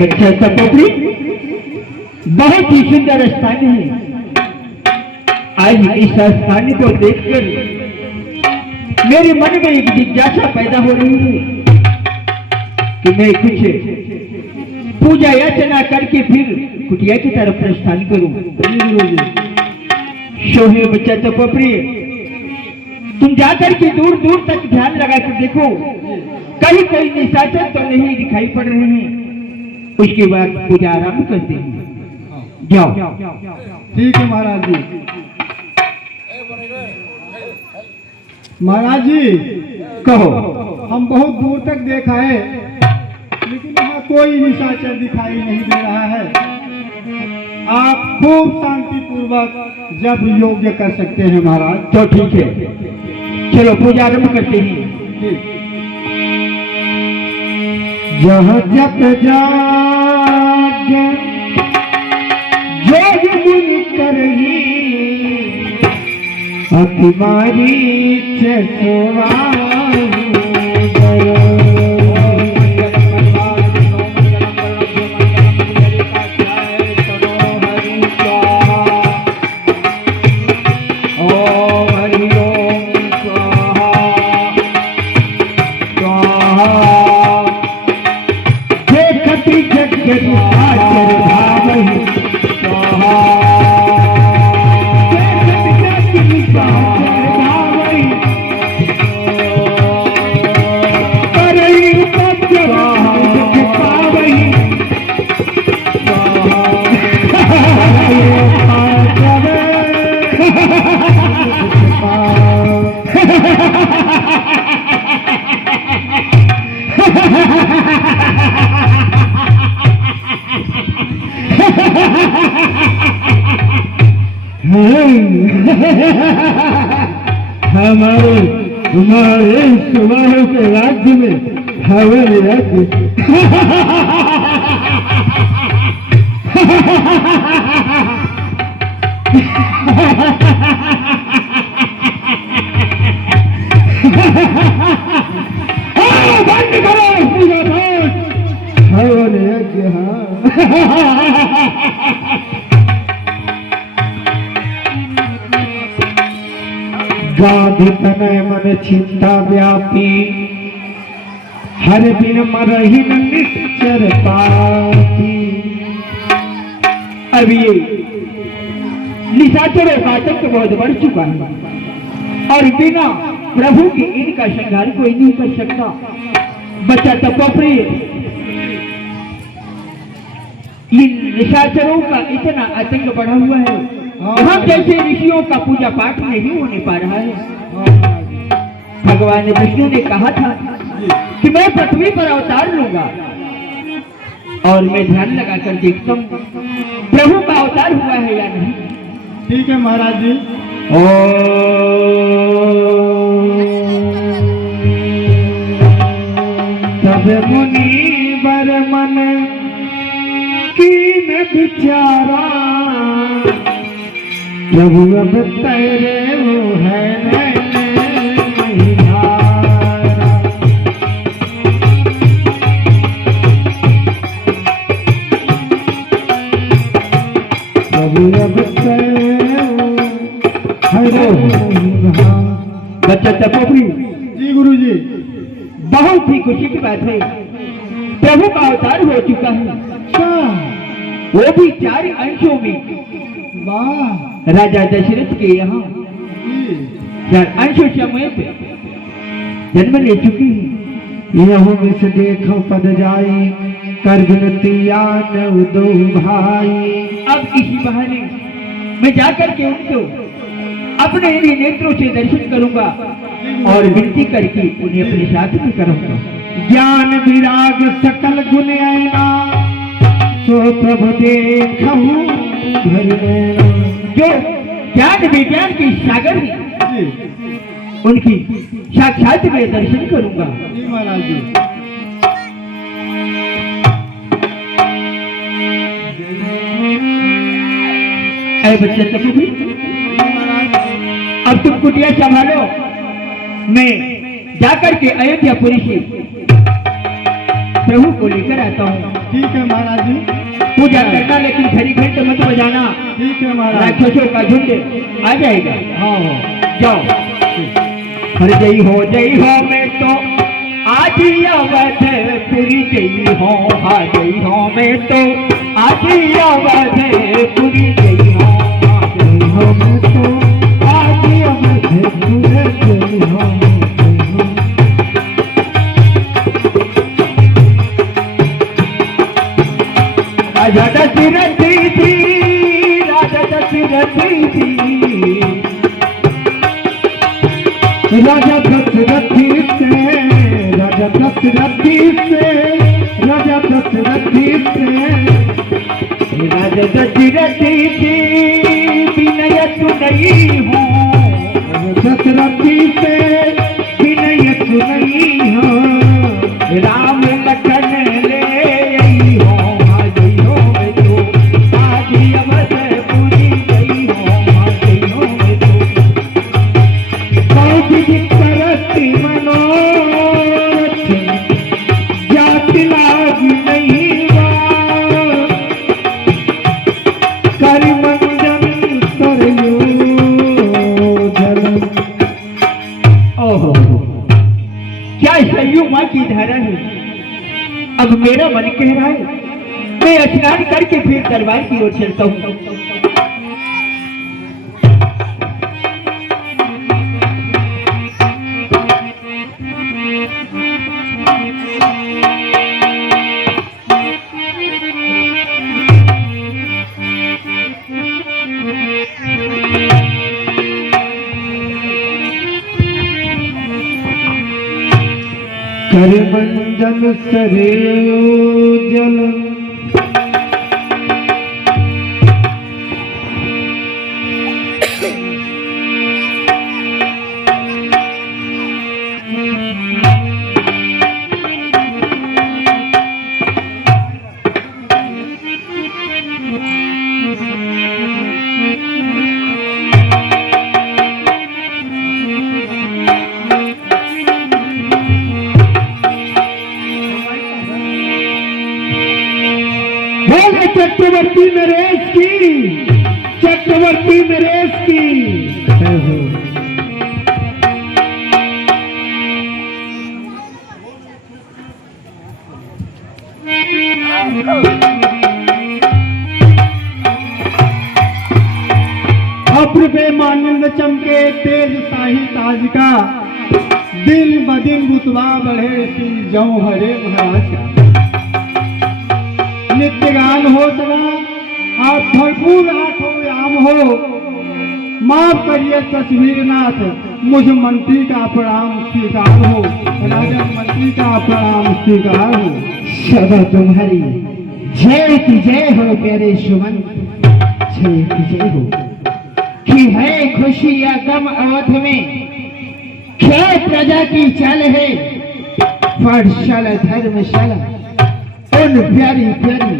बच्चा तपोपरी बहुत ही सुंदर स्थान है। आज इस स्थान को देखकर मेरे मन में एक जिज्ञासा पैदा हो रही है कि मैं कुछ पूजा याचना करके फिर कुटिया की तरफ प्रस्थान करूं। शोहे बच्चा तपोपरी, तुम जाकर के दूर दूर तक ध्यान लगा कर देखो, कहीं कोई निशाचर तो नहीं दिखाई पड़ रहे हैं। उसके बाद पूजा आरंभ करते हैं। जाओ। ठीक है महाराज जी। महाराज जी कहो। हम बहुत दूर तक देखा है, लेकिन यहाँ कोई निशाचर दिखाई नहीं दे रहा है। आप खूब शांति पूर्वक जब योग्य कर सकते हैं महाराज। तो ठीक है, चलो पूजा आरंभ करते हैं। जहाँ जप जाग जोग मुनि करही, अतिमारी चसवाहु गयो। हमारे सुबाहों के राज्य में हवन यज्ञ। बंद करो पूजा पाठ, हवन यज्ञ। गाधि तनय मन चिंता व्यापी, हर बिन मरहि निश्चर पाती। अब ये निशाचरों का आतंक बहुत बढ़ चुका है और बिना प्रभु की इनका श्रृंगार कोई नहीं कर सकता। बच्चा तपोपरी, इन निशाचरों का इतना आतंक बढ़ा हुआ है, हम जैसे ऋषियों का पूजा पाठ नहीं होने पा रहा है। भगवान विष्णु ने कहा था कि मैं पृथ्वी पर अवतार लूंगा और मैं ध्यान लगाकर देखता हूँ प्रभु का अवतार हुआ है या नहीं। ठीक है महाराज जी। तब मुनि वर मन कीन विचारा, प्रभु अब तेरे वो है प्रभु अब बच्चा तपोपरी जी। गुरु जी बहुत ही खुशी की बात है, प्रभु का अवतार हो चुका है, वो भी 4 अंशों में। वाह। राजा दशरथ के यहाँ 4 अंशों समेत जन्म ले चुके हैं। यहूं में से देखो पद जाई, कर विनती आन दो भाई। अब इसी बहाने मैं जाकर के उनको अपने इन्हीं नेत्रों से दर्शन करूंगा और विनती करके उन्हें अपने साथ में करूंगा। ज्ञान विराग सकल गुण आना, सो प्रभु देखहु घर में। जो ज्ञान विज्ञान की सागर है उनकी साक्षात में दर्शन करूंगा। जी महाराज जी। अरे बच्चे सपूरी, अब तुम कुटिया संभालो, मैं जाकर के अयोध्यापुरी से प्रभु को लेकर आता हूँ। ठीक है महाराज जी। पूजा करना, लेकिन घड़ी घंट मत बजाना। ठीक है महाराज। राक्षसों का झुंड आ जाएगा। हाँ जाओ। हर जय हो मैं तो आज अवधपुरी जय हो, हाँ जय हो मैं तो आज अवधपुरी जय हो, हाँ जय हो मैं तो आज अवधपुरी जय हो। राजा दशरथ जी, राजा दशरथ जी, राजा दशरथ से, राजा दशरथ से, राजा दशरथ से, राजा दशरथ जी विनय सुनई हो, दशरथ से विनय सुनई हो, राम लखन ले आई हो, माँ की धारा है। अब मेरा मन कह रहा है मैं स्नान करके फिर दरबार की ओर चलता हूँ। कर बंदन सरे जल, चक्रवर्ती नरेश की, चक्रवर्ती नरेश की। अप्र मानंद चमके तेज शाही ताज का, दिन ब दिन रुतबा बढ़े सी जौ हरे महाराज का। नित्य गान हो सदा, आप भरपूर आठों आम हो, माफ करिए तस्वीर नाथ, मुझ मंत्री का प्रणाम स्वीकार हो, राजा मंत्री का प्रणाम स्वीकार हो। सदा तुम्हारी जय की जय हो प्यारे सुमंत, जय की जय हो। कि है खुशी या गम अवध में, क्या प्रजा की चाल है, पाठशाला धर्मशाला उन प्यारी प्यारी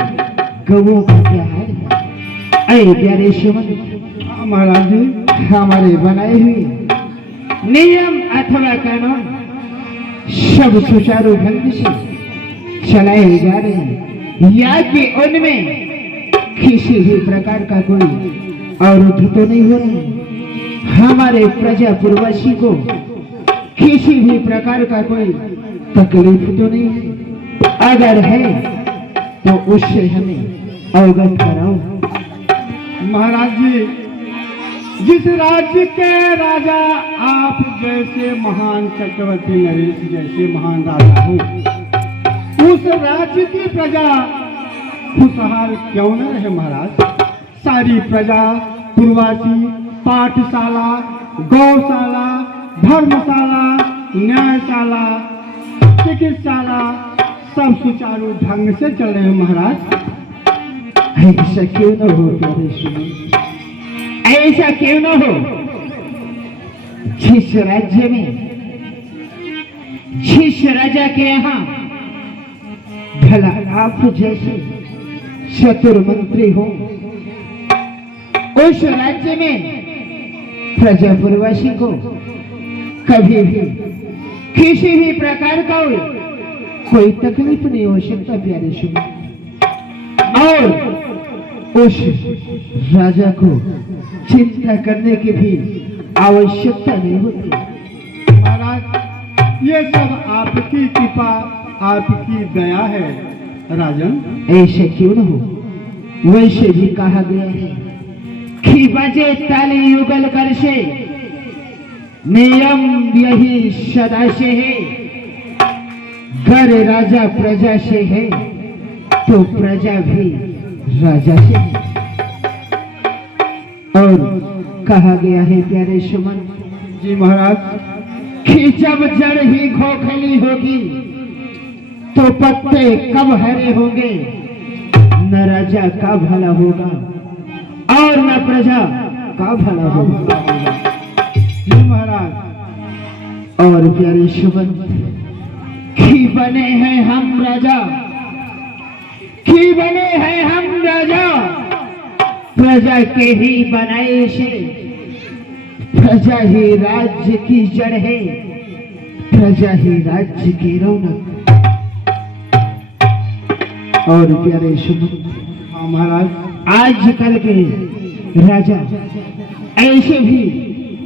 गवों का क्या हाल है। ऐ प्यारे सुमंत, महाराज जी हमारे बनाए हुए नियम अथवा कानून सब सुचारू ढंग से चलाए जा रहे हैं, या कि उनमें किसी भी प्रकार का कोई अवरोध तो नहीं हो रहा है। हमारे प्रजा पूर्वसी को किसी भी प्रकार का कोई तकलीफ तो नहीं है, अगर है तो उससे हमें अवगत कराओ। महाराज जी, जिस राज्य के राजा आप जैसे महान चक्रवर्ती नरेश जैसे महान राजा हो, उस राज्य की प्रजा खुशहाल क्यों न रहे महाराज। सारी प्रजा पूर्वासी पाठशाला, गौशाला, धर्मशाला, न्यायशाला, चिकित्साला सब सुचारू ढंग से चल रहे हैं महाराज। ऐसा क्यों न हो प्यारे सुमंत, ऐसा क्यों न हो। जिस राज्य में जिस राजा के यहाँ भला आप जैसे चतुर मंत्री हो, उस राज्य में प्रजापुरवासी को कभी भी किसी भी प्रकार का कोई तकलीफ नहीं हो सकता प्यारे सुनो। और उस राजा को चिंता करने की भी आवश्यकता नहीं होती। महाराज ये सब आपकी कृपा आपकी दया है राजन। ऐसे क्यों न हो, वैसे भी कहा गया है कि बजे ताली युगल कर से, नियम यही सदा से है। घर राजा प्रजा से है तो प्रजा भी राजा से है। और कहा गया है प्यारे सुमन जी महाराज कि जब जड़ ही खोखली होगी तो पत्ते कब हरे होंगे। न राजा का भला होगा और न प्रजा का भला होगा। जी महाराज और प्यारे सुमन कि बने हैं हम राजा, कि बने हैं हम राजा प्रजा के ही बनाए से। प्रजा ही राज्य की जड़ है, प्रजा ही राज्य की रौनक। और प्यारे सुनो हाँ महाराज आजकल के राजा ऐसे भी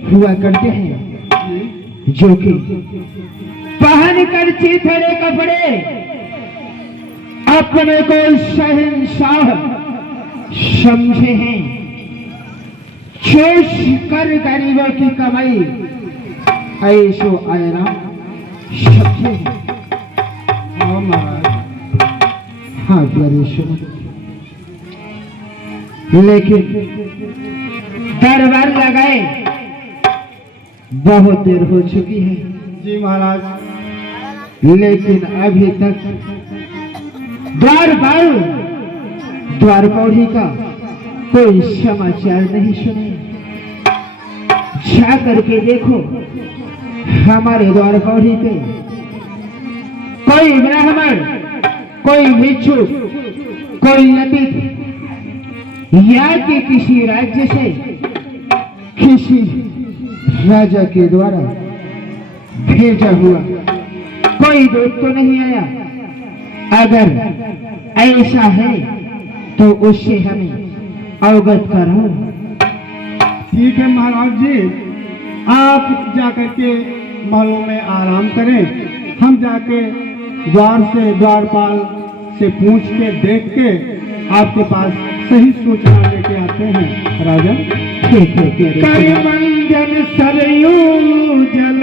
हुआ करते हैं जो कि पहन कर चीथड़े कपड़े अपने को शहंशाह समझे हैं। चोश कर गरीबों की कमाई ऐसो आयरा समझे हैं। हाँ महाराज हाँ प्यारे सुनो, लेकिन दरबार लगाए बहुत देर हो चुकी है। जी महाराज लेकिन अभी तक द्वारपाल का कोई समाचार नहीं सुने। जा करके देखो हमारे द्वारपाल पे कोई ब्राह्मण, कोई भिक्षु, कोई अतिथि या कि किसी राज्य से किसी राजा के द्वारा भेजा हुआ कोई दूत तो नहीं आया। अगर ऐसा है तो उससे हमें अवगत करो। ठीक है महाराज जी, आप जाकर के महलों में आराम करें। हम जाके द्वारपाल से पूछ के देख के आपके पास सही सूचना लेके आते हैं राजन। ठीक है। करमंजन सरयू जल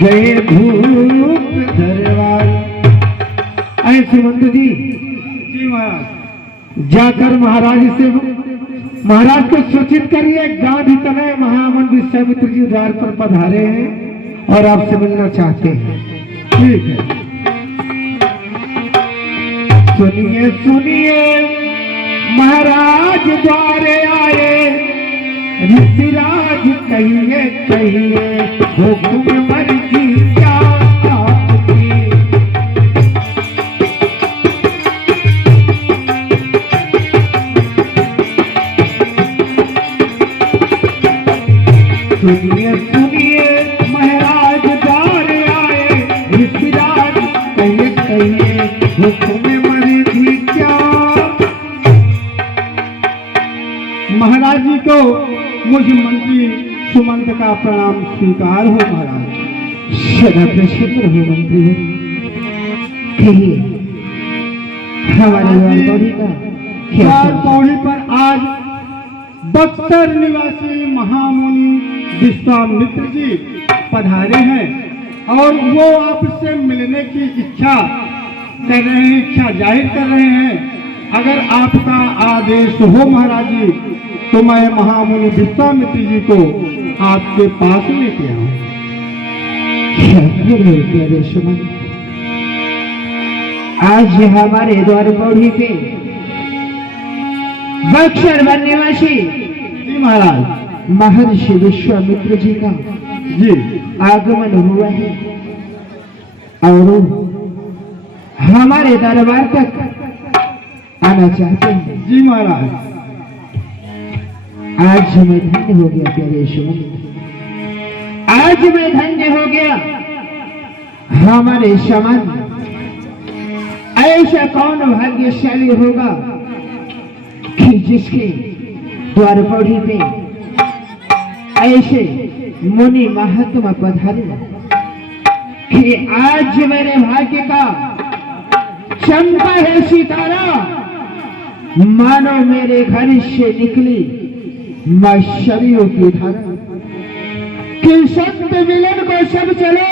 गए धूप दरबार। ऐसे मंत्री जी जी महाराज जाकर महाराज को सूचित करिए गांधी तनय महामन विश्वामित्र जी द्वार पर पधारे हैं और आपसे मिलना चाहते हैं। ठीक है। सुनिए सुनिए महाराज द्वारे आए, ऋषिराज कहिए कहिए हुक्म मर्जी क्या आपकी। सुनिए सुनिए महाराज द्वारे आए, ऋषिराज कहिए कहिए हुक्म मर्जी क्या। महाराज जी को मुझ मंत्री सुमंत का प्रणाम स्वीकार हो महाराज। सदा प्रसन्न हो मंत्री कहिए हमारे द्वारपाल का क्या द्वारपौड़ी पर आज बक्सर निवासी महामुनि विश्वामित्र जी पधारे हैं और वो आपसे मिलने की इच्छा कर रहे हैं, इच्छा जाहिर कर रहे हैं। अगर आपका आदेश हो महाराज जी तो मैं महामुनि विश्वामित्र जी को आपके पास लेके आऊं। प्यारे सुमन, आज हमारे द्वारपाल पे बक्सर वन निवासी जी महाराज महर्षि विश्वामित्र जी का जी आगमन हुआ है और हमारे दरबार तक आना चाहते हैं। जी महाराज आज मैं धन्य हो गया प्यारे यशोमती, आज मैं धन्य हो गया। हमारे समान ऐसा कौन भाग्यशाली होगा कि जिसके द्वार पौड़ी पे ऐसे मुनि महात्मा पधारे कि आज मेरे भाग्य का चमका है सितारा, मानो मेरे घर से निकली मशरियों की धारा, कि संत मिलन को सब चलो,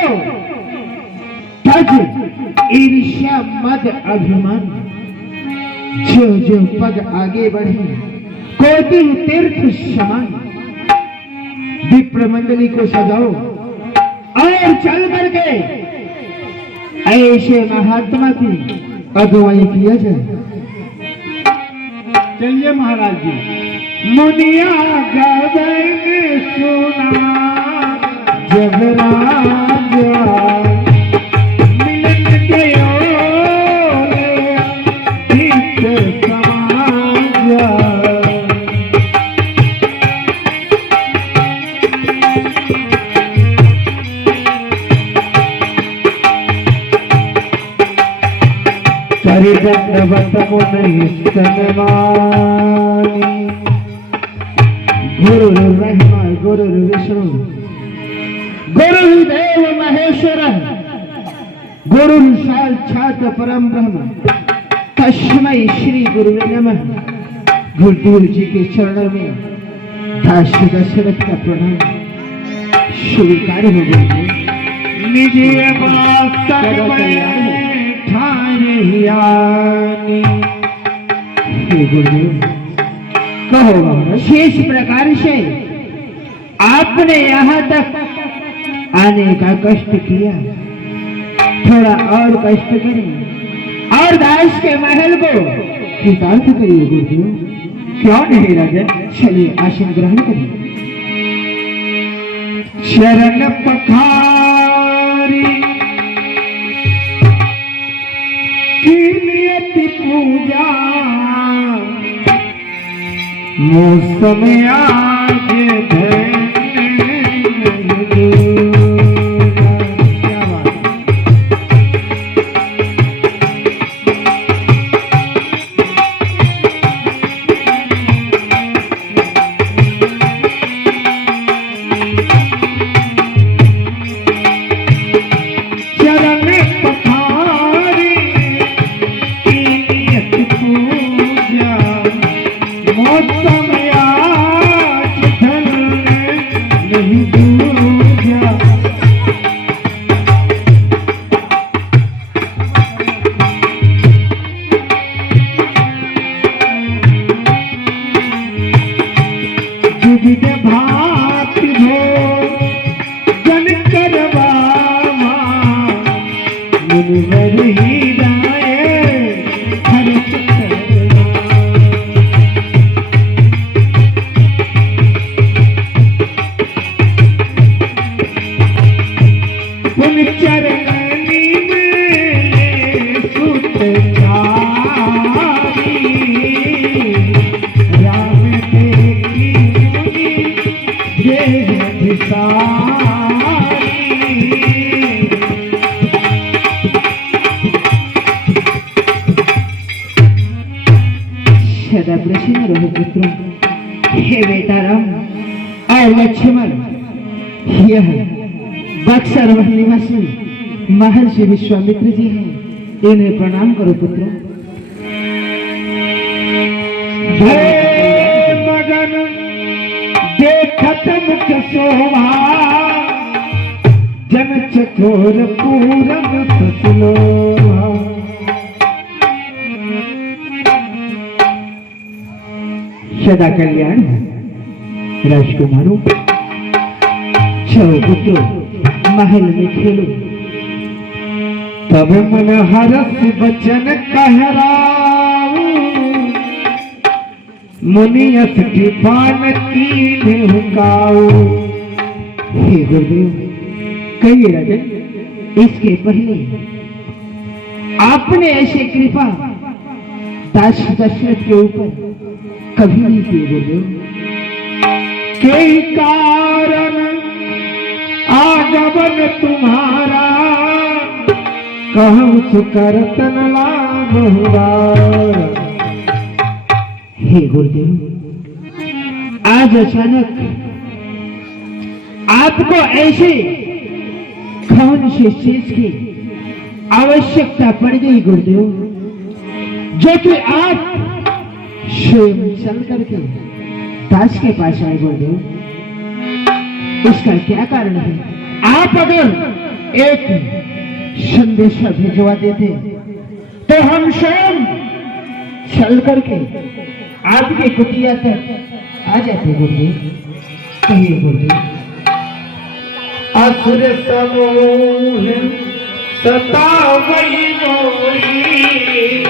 तज ईर्ष्या मद अभिमान, जो जो पग आगे बढ़े कोटि तीर्थ समान। विप्र मंडली को सजाओ और चल करके ऐसे महात्मा की अगुवाई किया जाए। चलिए महाराज जी। मुनिया गगन सुना जब राजा मिलन गयो हित समाजा। करे दंडवत मुनि सन्मानी, गुरुर्ब्रह्मा गुरुर्विष्णु गुरुर्देव महेश्वर, गुरु साक्षात परम ब्रह्म, तस्मै श्री गुरुवे नमः। गुरुदेव जी के चरणों में दास दशरथ का प्रणाम स्वीकार हो गया। निज वास्तव में गुरुदेव कहो, शेष प्रकार से आपने यहाँ तक आने का कष्ट किया, थोड़ा और कष्ट करें और दास के महल को कृतार्थ करिए गुरुदेव। क्यों नहीं राजन, चलिए आसन ग्रहण करिए। शरण पखारी की नियति पूजा, मौसम आज धन्य क्या बात। चरण पखारी की नियति पूजा, मौसम आज धन्य नहीं दूजा। विविध भांति भोजन करवावा, मुनिवर हृदय हर्ष करवा। उन चरनी में सुत चारी, राम देखी मुनि देह धिसारी। सदा प्रसन्न रहो पुत्रों, हे बेटाराम और लक्ष्मण। यह बक्सर वन निवासी महर्षि विश्वामित्र जी हैं, इन्हें प्रणाम करो पुत्रों। मगन देखत मुख शोभा, जन चकोर पूरन ससलोभा। सदा कल्याण राजकुमारों, चलो पुत्रों महल में खेलो। तब मन हरस बचन कहराऊ, मुनियस कृपान कीन्हे हुकाऊ। हे गुरुदेव कहिए राजन, इसके पहले आपने ऐसे कृपा दास दशरथ के ऊपर कभी नहीं की गुरुदेव। के कारण आगमन तुम्हारा कहूँ सुकरतन लाभ हुआ। हे गुरुदेव, आज अचानक आपको ऐसे कौन सी चीज की आवश्यकता पड़ गई गुरुदेव, जो कि आप स्वयं चल करके दास के पास आए गुरुदेव? इसका क्या कारण है? आप अगर एक संदेश भिजवा देते तो हम स्वयं चल करके आपके कुटिया तक आ जाते गुरुदेव। कहिए गुरुदेव। असुर समूह सतावई मोही,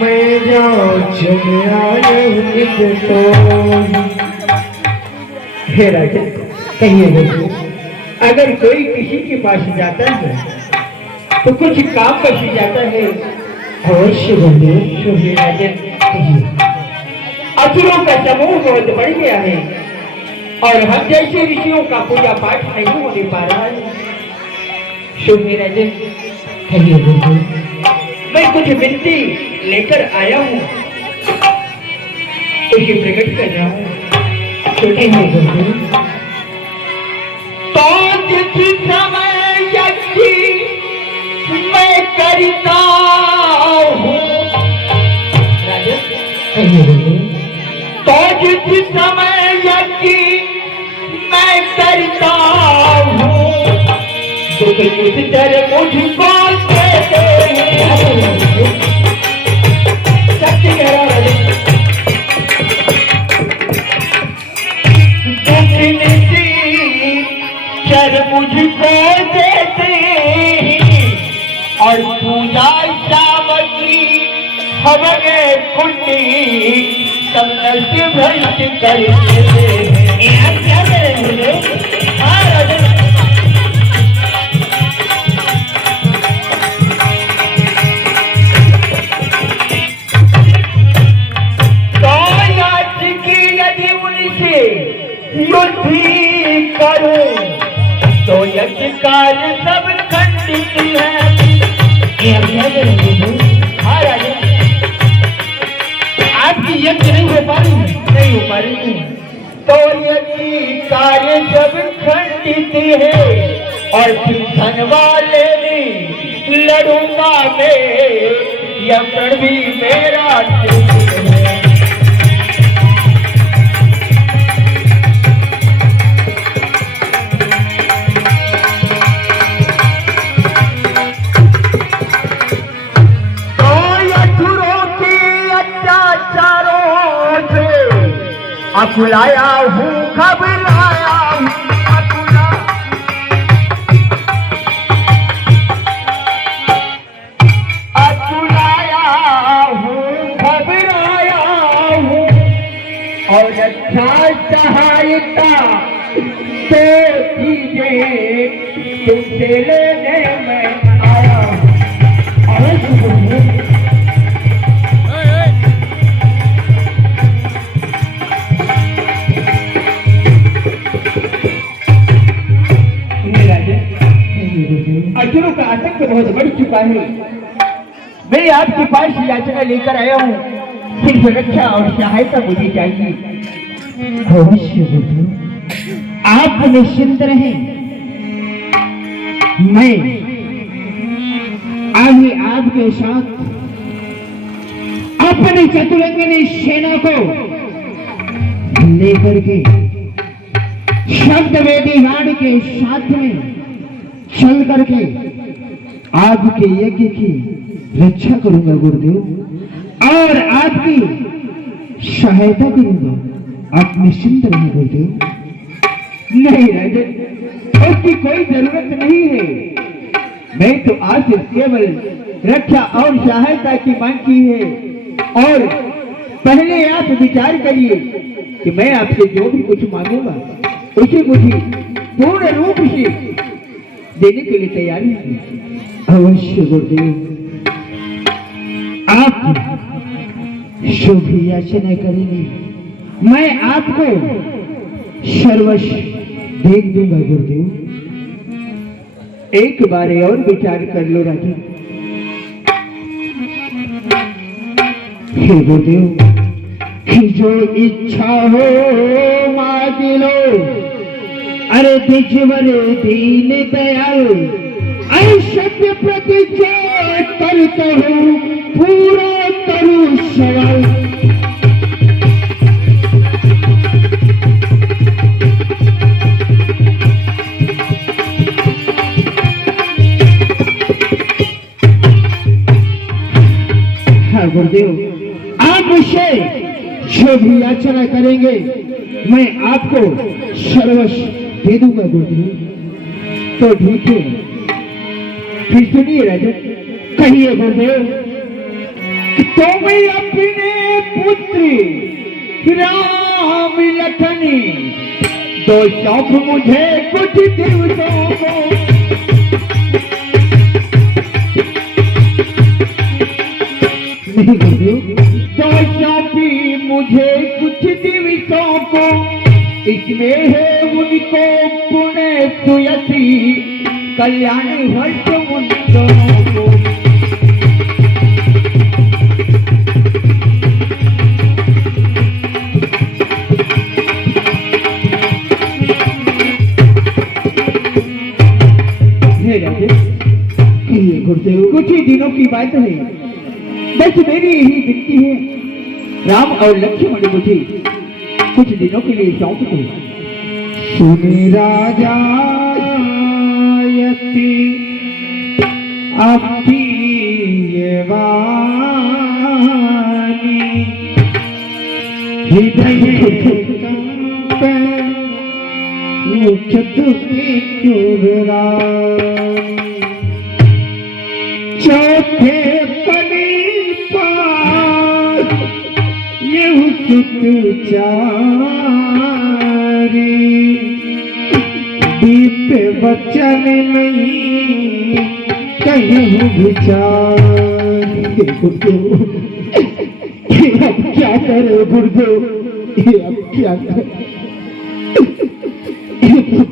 मैं जो चुन आयो नित सोई। हे राजा, कहिए गुरुदेव, अगर कोई किसी के पास जाता है तो कुछ काम बच जाता है। अवश्य गुरुदेव। शुभ राजा, कहिए। असुरों का समूह बहुत बढ़ गया है और हम जैसे ऋषियों का पूजा पाठ नहीं होने पा रहा है। शुभ राजन, कहिए गुरुदेव। मैं कुछ विनती लेकर आया हूँ, उसे प्रकट कर रहा हूँ। तो कहिए गुरुदेव। तो जिस समय यज्ञ मैं करता हूँ, राजा कहिए गुरुदेव। तो जिस समय यज्ञ मैं करता हूँ, तो किस तरह मुझको कहते हैं। सत्य कह रहा है। चर मुझको देते हैं और पूजा सामग्री हवन कुंडी सब नष्ट भ्रष्ट करते हैं। आप क्या करेंगे? हाँ राजा। तो आज की यदि उनसे युद्ध करो तो यज्ञ कार्य सब खंडित है। आप क्या करेंगे? हाँ राजा। आपकी यज्ञ नहीं हो पा रही है, नहीं हो पा रही है, तो यज्ञ कार्य सब खंडित है और फिर धन वाले में लड़ूंगा मैं, यह प्रण भी मेरा है। अकुलाया हूँ, घबराया हूँ, अकुलाया हूँ, घबराया हूँ और अच्छा सहायता तो कीजिए, तुमसे लेने में आया हूँ। अर्जुनों का आतंक बहुत बढ़ चुका है। मैं आपके पास याचना लेकर आया हूँ, सिर्फ रक्षा और सहायता मुझे चाहिए। अवश्य गुरुदेव, आप निश्चिंत रहें, मैं आगे आपके साथ अपनी चतुरंगिनी सेना को लेकर के शब्द वेदी गाड़ के साथ में चल करके आपके यज्ञ की रक्षा करूंगा गुरुदेव और आपकी सहायता करूंगा। आप निश्चिंत रहें गुरुदेव। नहीं राजन, उसकी कोई जरूरत नहीं है। मैं तो आपसे केवल रक्षा और सहायता की मांग की है और पहले आप विचार करिए कि मैं आपसे जो भी कुछ मांगूंगा उसे मुझे पूर्ण रूप से देने के लिए तैयारी है। अवश्य गुरुदेव, आप शुभ याचना करेंगे। मैं आपको सर्वश देख दूंगा गुरुदेव। एक बार और विचार कर लो राजा। हे गुरुदेव, कि जो इच्छा हो मांग लो। अरे दिजवर दीन दयाल, सत्य प्रतिज्ञा करता हूँ, पूरा करूँ सवाल। हाँ गुरुदेव, आप मुझसे जो भी याचना करेंगे मैं आपको सर्वस्व दे दूंगा गुरुदेव। तो ठीक है, फिर सुनिए राजा। कहिए गुरुदेव। तो मैं अपने पुत्र राम लखनी दो शौक मुझे कुछ दिवसों को। नहीं गुरुदेव, तो शौकी मुझे कुछ दिवसों को, इसमें है उनको पुण्य सुयसी कल्याण वर्ष उन दोनों को। गुरुदेव, कुछ ही दिनों की बात है, बस मेरी यही विनती है। राम और लक्ष्मण मुझे कुछ दिनों के लिए सौंप दो। सुने राजा आपकी ये वाणी, हृदय कंपे मुख्य दुखी चुभरा। चौथे पनी पास ये सुत चारी, दीप वचन नहीं कहूँ विचार। गुरुदेव, अब क्या करे गुरुदेव, अब क्या करे।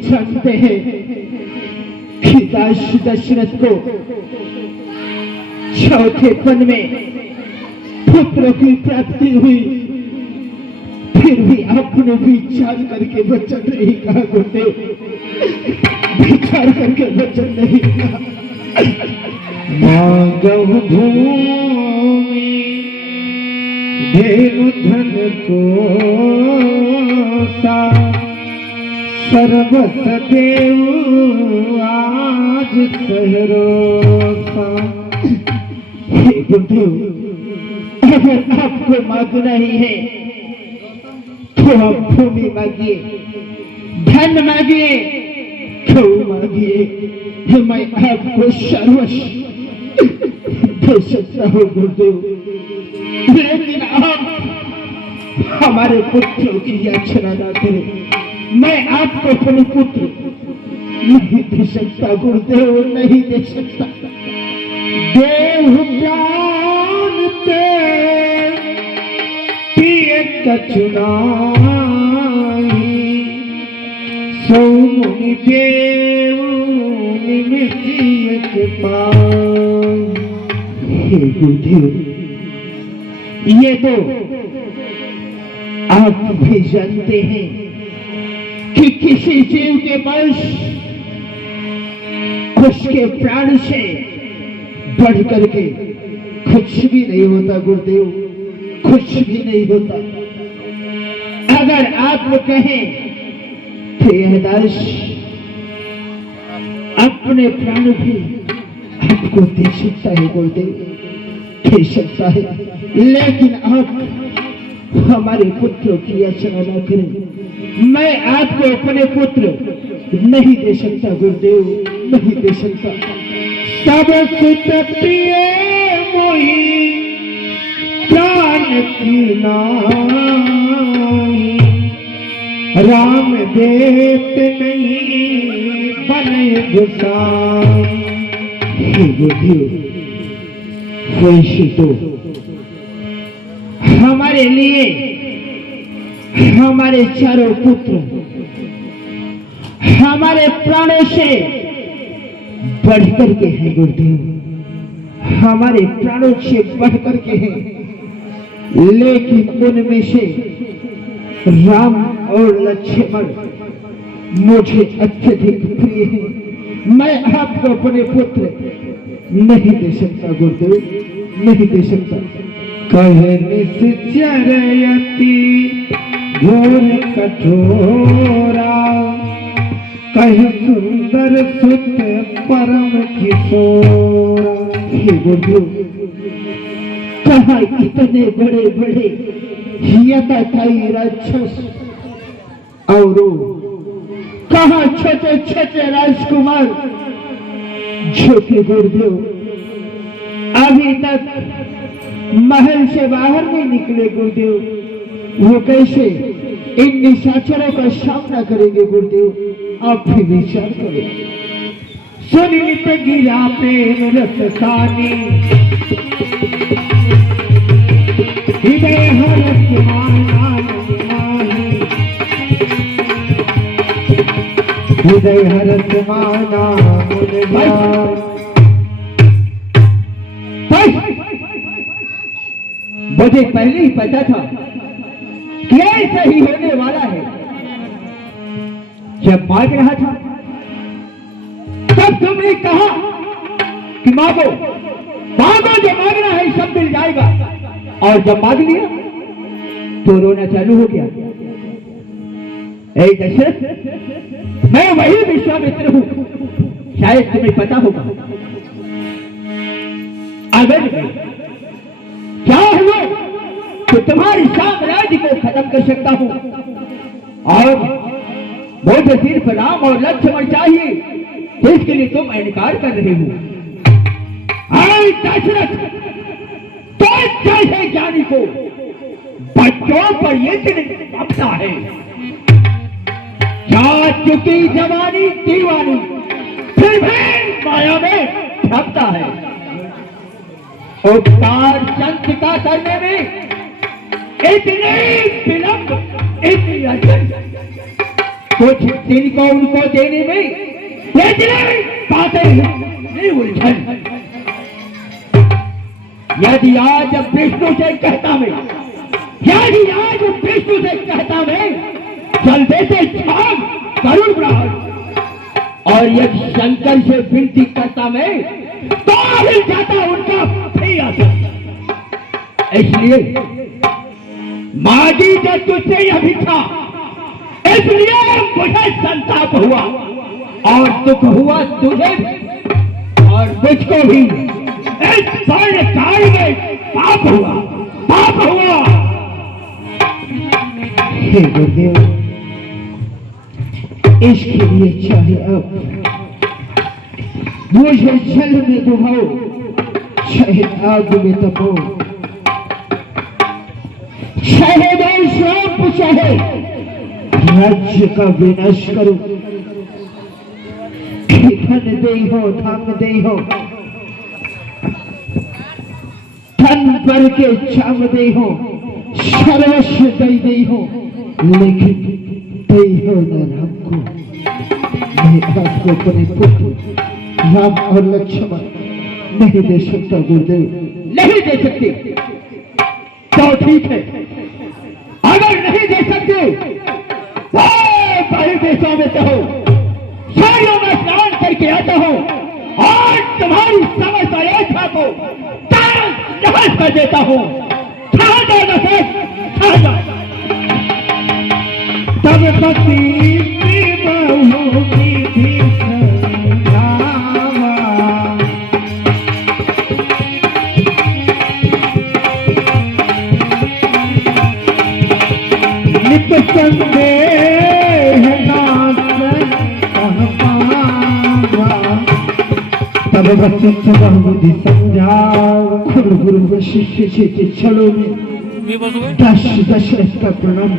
जानते हैं कि दशरथ को चौथे पन में पुत्र की प्राप्ति हुई, फिर भी आपने विचार करके वचन नहीं कहा गुरुदेव। विचार करके वचन नहीं कहा। मांगव भूमि धेनु धन को सर्वस देव आज सहरोसा। हे गुरुदेव, अगर आपको मांगना ही है तो आप भूमि मांगिए, धन मांगिए, क्यों मांगिए। मैं आपको सर्वस्व दे सकता हूँ गुरुदेव, लेकिन आप हमारे पुत्रों की याचना ना करें। मैं आपको अपने पुत्र नहीं दे सकता गुरुदेव, नहीं दे सकता। देव जानते पिए कचुनाई, सौ मुनि देव निमित्त पाई। हे गुरुदेव, ये तो आप भी जानते हैं कि किसी जीव के पास उसके प्राण से बढ़ करके कुछ भी नहीं होता गुरुदेव, कुछ भी नहीं होता। अगर आप कहें तो यह दास अपने प्राण भी आपको दे सकता है गुरुदेव, दे सकता है। लेकिन आप हमारे पुत्रों की याचना न करें। मैं आपको अपने पुत्र नहीं दे सकता गुरुदेव, नहीं दे सकता। सब सुत प्रिय मोही प्राण की नाई, राम देत नहीं बने गुसाई। हे गुरुदेव, वैसे तो हमारे लिए हमारे चारों पुत्र हमारे प्राणों से बढ़कर के हैं गुरुदेव, हमारे प्राणों से बढ़कर के हैं, लेकिन उनमें से राम और लक्ष्मण मुझे अत्यधिक प्रिय हैं। मैं आपको अपने पुत्र नहीं दे सकता गुरुदेव, नहीं दे सकता। कहे निश्चरयति घोर कठोरा, कहे सुंदर सुत परम किशोरा। हे गुरुदेव, कहा इतने बड़े बड़े यताई राक्षस और कहा छोटे छोटे राजकुमार जो कि गुरुदेव अभी तक महल से बाहर नहीं निकले गुरुदेव, वो कैसे इन निशाचरों का सामना करेंगे गुरुदेव? आप भी विचार करें। सुनित गिरा प्रेम रस सानी, हृदय हरस माना हृदय हरस माना मुझे पहले ही पता था कि ऐसा ही होने वाला है। जब मांग रहा था तब तुमने कहा कि मांगो मांगो, जो मांगना है सब मिल जाएगा, और जब मांग लिया तो रोना चालू हो गया। दशरथ, मैं वही विश्वामित्र हूं, शायद तुम्हें पता होगा। अगर क्या हुआ तो तुम्हारी साम्राज्य को खत्म कर सकता हूं, और मुझे सिर्फ राम और लक्ष्मण चाहिए, जिसके लिए तुम इनकार कर रहे हो। दशरथ, तो जैसे ज्ञानी को बच्चों पर ये अपना है, जा चुकी जवानी दीवानी, फिर भी माया में फंसता है। उपकार चंद्रिका करने में इतने विलंब, इतनी अड़चन, कुछ दिन को उनको देने में इतनी बातें उलझन। यदि आज विष्णु से कहता मैं, यदि आज विष्णु से कहता मैं, चल देते छाग करुण ब्राह्मण, और यदि शंकर से विनती करता मैं तो मिल जाता उनका प्रिय। इसलिए मागी जब तुझसे यह भिक्षा, इसलिए मुझे संताप हुआ और दुख हुआ तुझे और मुझको भी। इस स्वर्ण काल में पाप हुआ, पाप हुआ। हे गुरुदेव, इसके लिए चाहे अब मुझे जल में डुबाओ, चाहे आग में तपो, चाहे मैं श्राप, चाहे राज्य का विनाश करो, धन दे हो, धाम दे हो, धन पर के चाम दे हो, सर्वस्व दे हो, लेकिन दे हो न राम को। मैं आपको अपने पुत्र राम और लक्ष्मण नहीं दे सकता गुरुदेव, नहीं दे सकते। तो ठीक है, अगर नहीं दे सकते तो बाहर देशों में तो सारियों में स्नान करके आता हो और तुम्हारी समस्त रेखा को नहस कर देता हूं। तब पति बहू की तब वशिष्ठ बहुबुद्धि समझाओ, गुरु वशिष्ठ से छड़ों में दशरथ का प्रणाम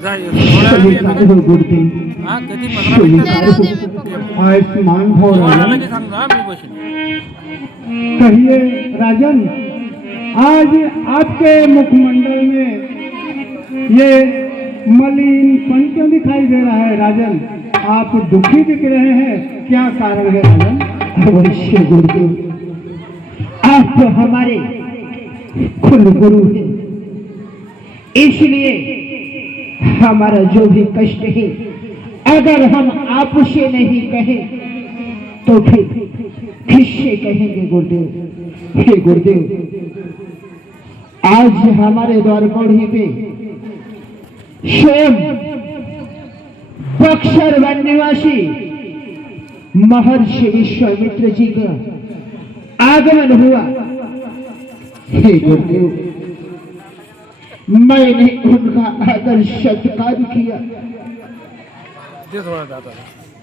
स्वीकार हो गुरुदेव, स्वीकार हो। आयुष्मान हो राजन, कहिए राजन, आज आपके मुखमंडल में ये मलिन पन क्यों दिखाई दे रहा है राजन? आप दुखी दिख रहे हैं, क्या कारण है राजन? अवश्य गुरुदेव, आप तो हमारे कुल गुरु हैं, इसलिए हमारा जो भी कष्ट है अगर हम आपसे नहीं कहें तो फिर किससे कहेंगे गुरुदेव? हे गुरुदेव, आज हमारे द्वार पौड़ी पे स्वयं बक्सर वन निवासी महर्षि विश्वामित्र जी का आगमन हुआ। हे गुरुदेव, मैंने उनका आदर सत्कार किया।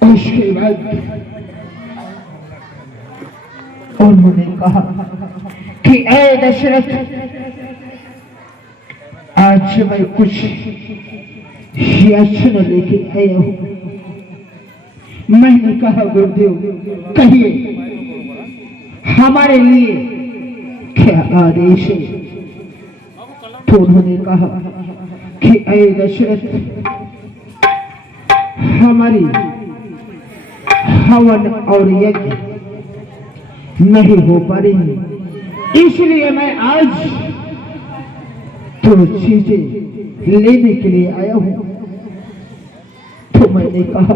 उसके बाद उन्होंने कहा कि ऐ दशरथ, आज मैं कुछ याचना लेके आया हूं। मैंने कहा गुरुदेव कहिए, हमारे लिए क्या आदेश है? तो उन्होंने कहा कि ऐ दशरथ, हमारी हवन और यज्ञ नहीं हो पा रही, इसलिए मैं आज तो चीजें लेने के लिए आया हूं। तो मैंने कहा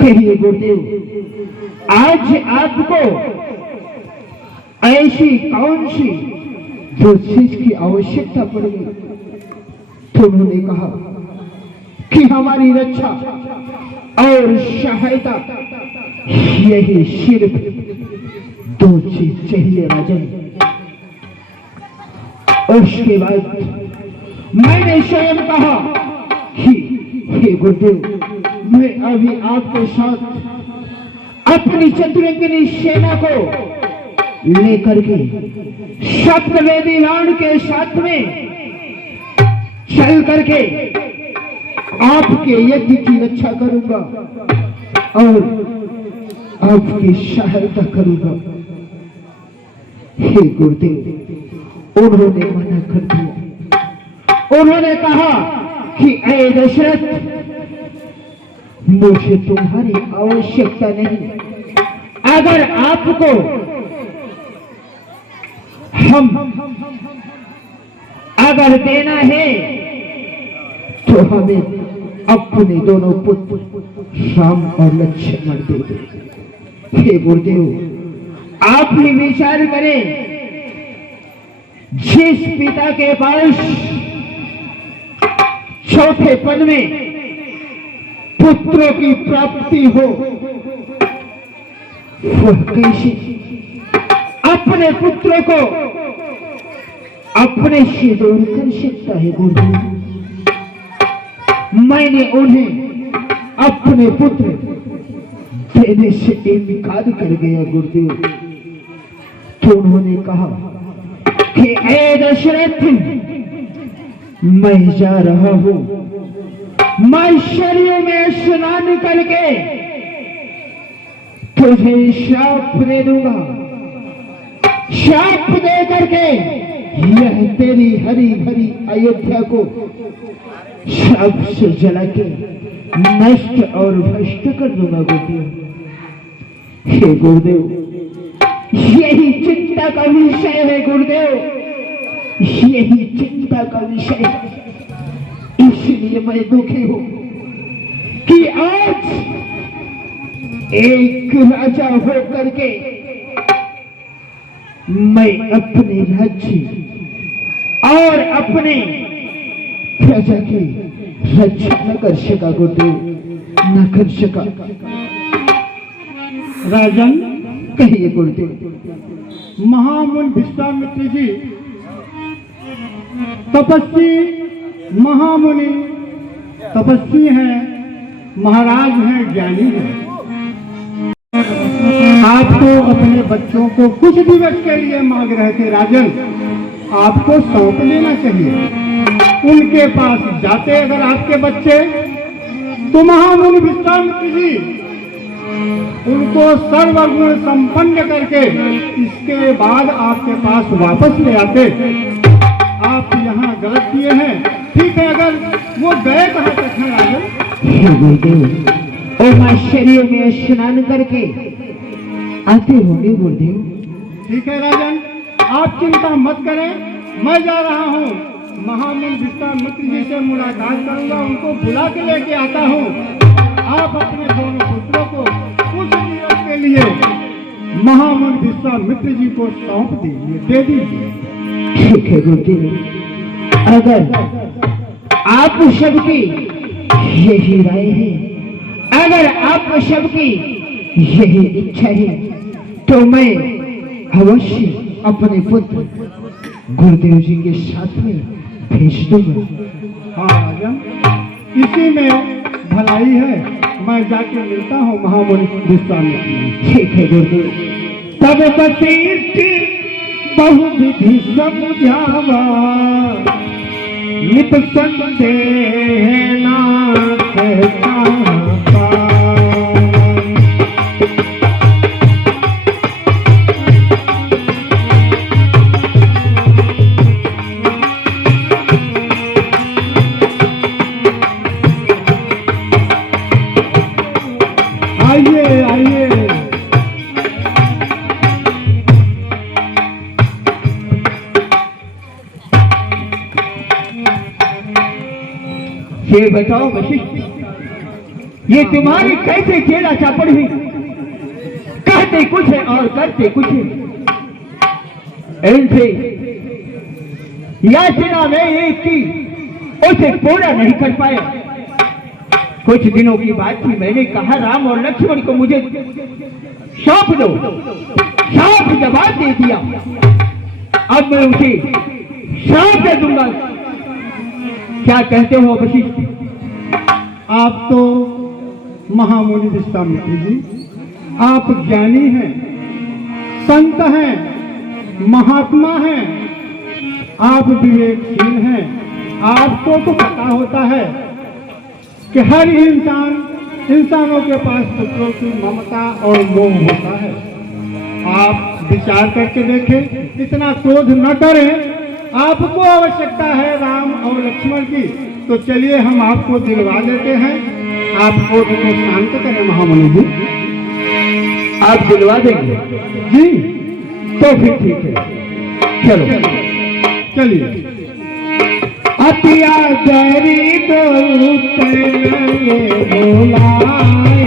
कहिए गुरुदेव, आज आपको ऐसी कौन सी जो चीज की आवश्यकता पड़ेगी? तो उन्होंने कहा कि हमारी रक्षा और सहायता, यही सिर्फ दो चीज चाहिए राजन। उसके बाद मैंने स्वयं कहा कि हे गुरुदेव, मैं अभी आपके साथ अपनी चतुरंगिनी सेना को लेकर के सप्तवेदी रावण के साथ में चल करके आपके यज्ञ की रक्षा करूंगा और आपकी सहायता करूंगा। हे गुरुदेव, उन्होंने मना कर दिया। उन्होंने कहा कि ऐ दशरथ, मुझे तुम्हारी आवश्यकता नहीं। अगर आपको हम अगर देना है तो हमें अपने दोनों पुत्र राम और लक्ष्मण दे दो। हे गुरुदेव, आप ही विचार करें, जिस पिता के पास चौथे पद में पुत्रों की प्राप्ति हो, वह कैसे अपने पुत्रों को अपने से दूर कर सकता है? गुरुदेव, मैंने उन्हें अपने पुत्र देने से इनकार कर गया गुरुदेव। तो उन्होंने कहा कि ऐ दशरथ, मैं जा रहा हूं, मैं सरयू में स्नान करके तुझे श्राप दे दूंगा। श्राप दे करके यह तेरी हरी भरी अयोध्या को श्राप से जला के नष्ट और भ्रष्ट कर दूंगा गुरुदेव। हे गुरुदेव, यही चिंता का विषय है गुरुदेव, यही चिंता का विषय है। इसलिए मैं दुखी हूं कि आज एक राजा होकर के मैं अपने राज्य और अपने प्रजा की रक्षा न कर सका गुरुदेव, न कर सका। राजन, कहिए गुरुदेव। महामुनि विश्वामित्र जी तपस्वी महामुनि तपस्वी हैं, महाराज हैं, ज्ञानी हैं। आपको अपने बच्चों को कुछ दिवस के लिए मांग रहे थे राजन, आपको सौंप लेना चाहिए। उनके पास जाते अगर आपके बच्चे, तो महामुनि विश्वामित्र जी उनको सर्वगुण संपन्न करके इसके बाद आपके पास वापस ले आते। आप यहाँ गलत किए हैं। ठीक है, अगर वो गए कहाँ तक है राजन? गुरुदेव, और माशरियों में स्नान करके आते होंगे गुरुदेव। ठीक है राजन, आप चिंता मत करें, मैं जा रहा हूँ महामुनि विश्वामित्र जी से मुलाकात करूंगा, उनको बुला के लेके आता हूँ। आप अपने दोनों पुत्रों को कुछ दिनों के लिए महामुनि विश्वामित्र जी को सौंप दीजिए, दे दीजिए। ठीक है गुरुदेव, अगर आप सबकी यही राय है, अगर आप सबकी यही इच्छा है, तो मैं अवश्य अपने पुत्र गुरुदेव जी के साथ में भेज दूंगा। हाँ राजन, इसी में भलाई है, मैं जाके मिलता हूँ महामुनि विश्वामित्र जी। ठीक है गुरुदेव। तब वशिष्ठ बहुविधि समझावा, नित संदेह नाथ पावा। आइए आइए, ये बताओ वशिष्ठ, ये तुम्हारी कैसे चेला चापड़ हुई? कहते कुछ है और करते कुछ है। इनसे याचना में एक की उसे पूरा नहीं कर पाया। कुछ दिनों की बात थी, मैंने कहा राम और लक्ष्मण को मुझे सौंप दो, साफ जवाब दे दिया। अब मैं उसे सौंप दे दूंगा। क्या कहते हो वशिष्ठ? आप तो महामुनि विश्वामित्र जी, आप ज्ञानी हैं, संत हैं, महात्मा हैं, आप विवेकशील हैं। आपको तो पता होता है कि हर इंसानों के पास पुत्रों की ममता और मोह होता है। आप विचार करके देखें, इतना क्रोध न करें। आपको आवश्यकता है राम और लक्ष्मण की, तो चलिए हम आपको दिलवा देते हैं। आप क्रोध को शांत करें महामुनि जी। आप दिलवा देंगे? जी तो फिर ठीक है, चलो चलिए। अतिया गरीब बोलाए,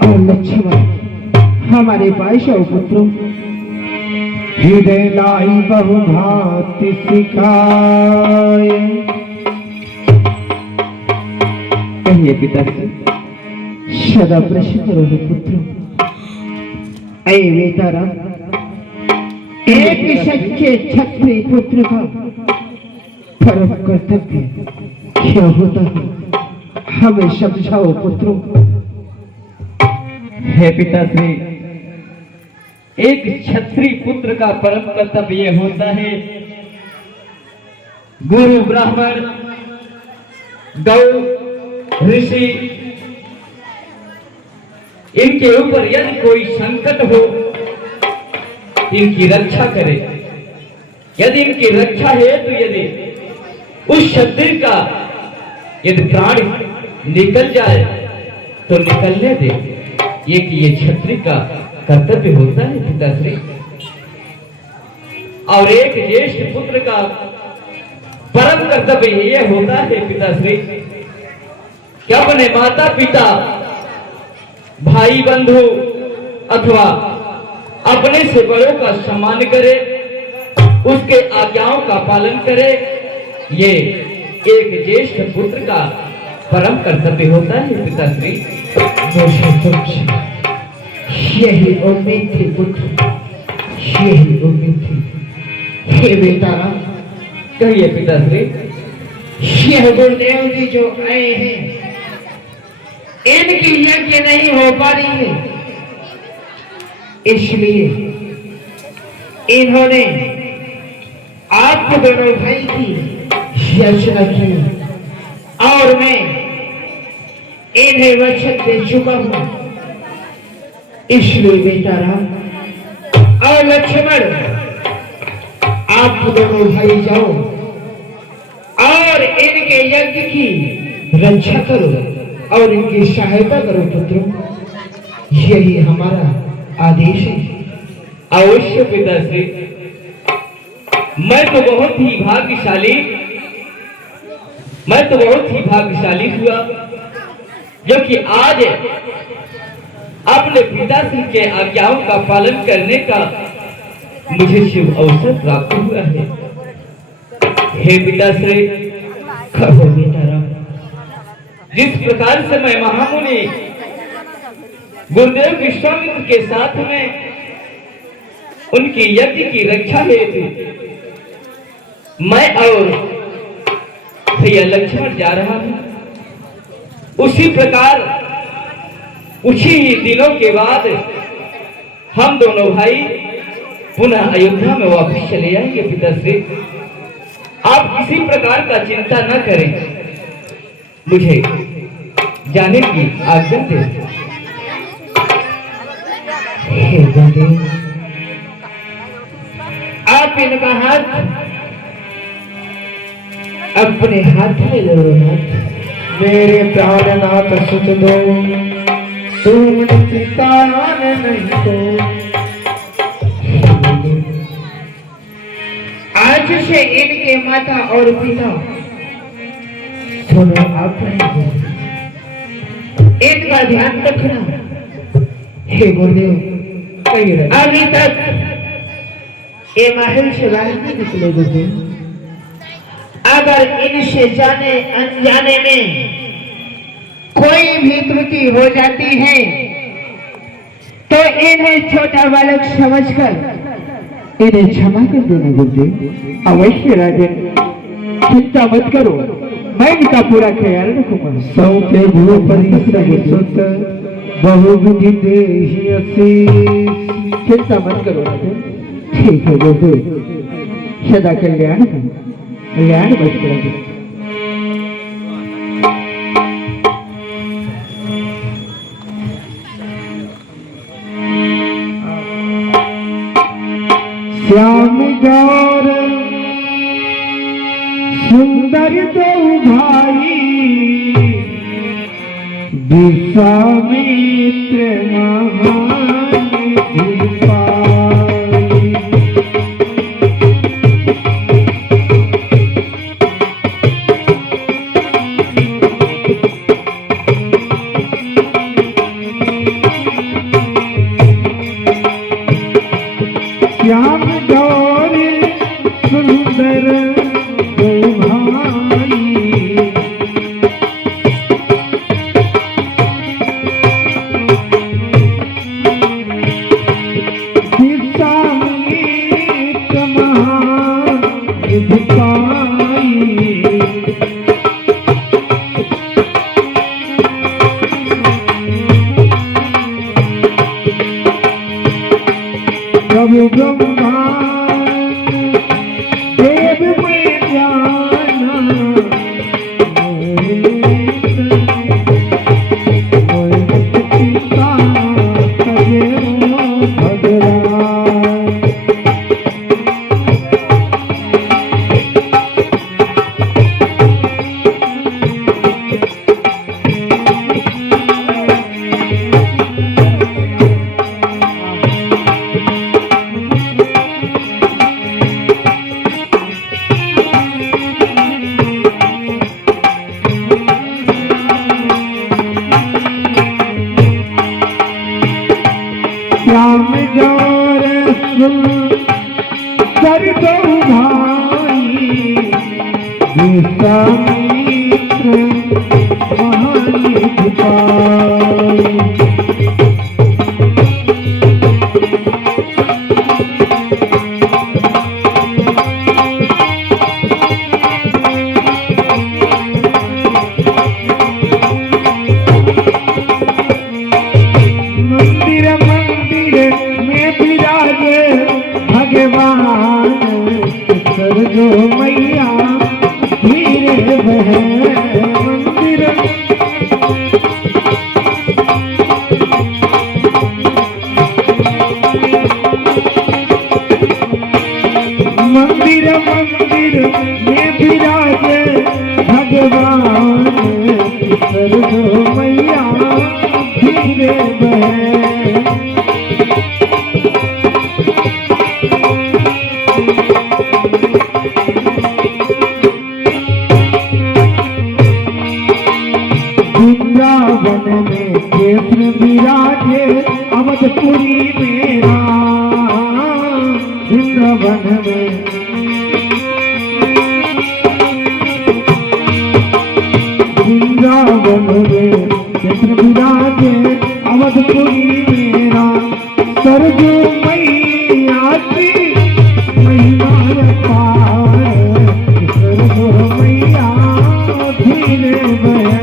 और लक्ष्मण हमारे पाशव पुत्रों, हृदय लाई बहुभाति सिखाए। कहिए पिता से सदा प्रसन्न रहो पुत्रों। ऐ बेतारा, एक सच्चे क्षत्रिय पुत्र का परम कर्तव्य क्या होता है, हमें समझाओ पुत्रों। हे पिताश्री, एक क्षत्रिय पुत्र का परम कर्तव्य होता है गुरु ब्राह्मण गौ ऋषि इनके ऊपर यदि कोई संकट हो इनकी रक्षा करे। यदि इनकी रक्षा है तो यदि उस क्षत्रिय का यदि प्राण निकल जाए तो निकलने दे। ये क्षत्रिय का कर्तव्य होता है पिताश्री। और एक ज्येष्ठ पुत्र का परम कर्तव्य ये होता है पिताश्री कि अपने माता पिता भाई बंधु अथवा अपने से बड़ों का सम्मान करे, उसके आज्ञाओं का पालन करे। ये एक ज्येष्ठ पुत्र का परम कर्तव्य होता है पिताश्री। यही उम्मीद थी पुत्र, यही उम्मीद थी। हे बेटा, कहिए पिताश्री। यह गुरुदेव जी जो आए हैं, इनकी यज्ञ नहीं हो पा रही है, इसलिए इन्होंने आप दोनों भाई की याचना की और मैं इन्हें वचन दे चुका हूं। इसलिए बेटा राम और लक्ष्मण आप दोनों भाई जाओ और इनके यज्ञ की रक्षा करो और इनकी सहायता करो पुत्रों, यही हमारा आदेश है। अवश्य पिताश्री, मैं तो बहुत ही भाग्यशाली हुआ जो कि आज अपने पिताश्री के आज्ञाओं का पालन करने का मुझे शुभ अवसर प्राप्त हुआ है। हे पिताश्री, कहो बेटा राम। जिस प्रकार से मैं महामुनि गुरुदेव विश्वामित्र के साथ में उनकी यज्ञ की रक्षा हेतु मैं और भैया लक्ष्मण जा रहा हूं, उसी प्रकार कुछ ही दिनों के बाद हम दोनों भाई पुनः अयोध्या में वापस चले जाएंगे। पिताश्री, आप किसी प्रकार का चिंता न करें, मुझे जाने की आज्ञा दें। हे गुरुदेव, आप इनका हाथ अपने हाथ में लो। मेरे प्राणनाथ सुत दो, तुम चितान नहीं तो। आज से इनके माता और पिता दोनों आप रहेंगे, इनका ध्यान रखना। हे गुरुदेव, अभी तक ये महल से बाहर नहीं निकले गुरुदेव। अगर इनसे जाने अनजाने में कोई भी त्रुटि हो जाती है तो इन्हें छोटा बालक समझकर इन्हें क्षमा कर देना गुरुदेव। अवश्य राजन, चिंता मत करो, मैं इनका पूरा ख्याल रखूंगा। सौ के भूपति सुत बहुविधि देहि असीस। चिंता मत करो राजन, ठीक है गुरुदेव, सदा कल्याण बच करेंगे। श्याम गौर सुंदर दो भाई, विश्वामित्र महान दीपाई। श्याम गौर सुंदर दो भाई, विश्वामित्र महान दीपाई। प्रभु ब्रह्मा देव में जाना, पिता तजे भगवान। श्याम गौर सुंदर दो भाई, विश्वामित्र महान दीपाई। मंदिर मंदिर में विराजे भगवान, सरजो मैया धीरे बहे। मंदिर मंदिर मंदिर में विराजे भगवान, सरजो मैया धीरे बहे। वृंदावन में कृष्ण विराजे अवधपुरी में राम, वृंदावन में कृष्ण विराजे अवधपुरी में राम, सरजू मैया की महिमा पार, सरजू मैया धीरे बहे।